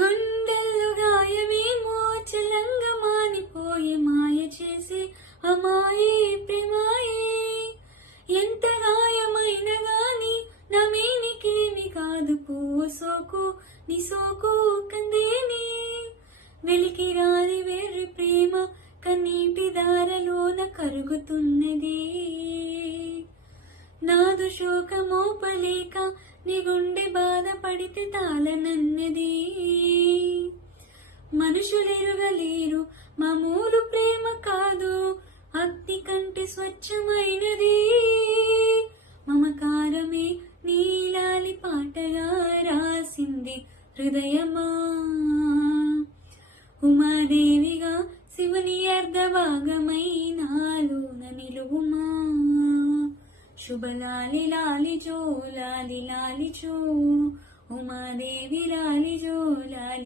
గుండెల్లో గాయమేమో చలంగా మానిపోయే మాయ చేసి అమాయే ప్రేమాయే. ఎంత గాయమైన గాని నా మేనికేమి కాదు పువ్వు సోకు నీ సోకు కందేని. వెలికి రాని వెర్రి ప్రేమ కన్నీటి దారలోన కరుగుతున్నది. నాదు శోకమోపలేక నీ గుండె బాధపడితే తాళనన్నది. మనుషులెరుగలేరు మామూలు ప్రేమ కాదు, అగ్ని కంటే స్వచ్ఛమైనది. మమకారమే నీలాలి పాటగా రాసింది హృదయమా. ఉమాదేవిగా శివుని అర్ధభాగమై నాలోన నిలువుమా. శుభలాలి లాలి జో లాలి లాలి జో, ఉమాదేవి లాలి జో.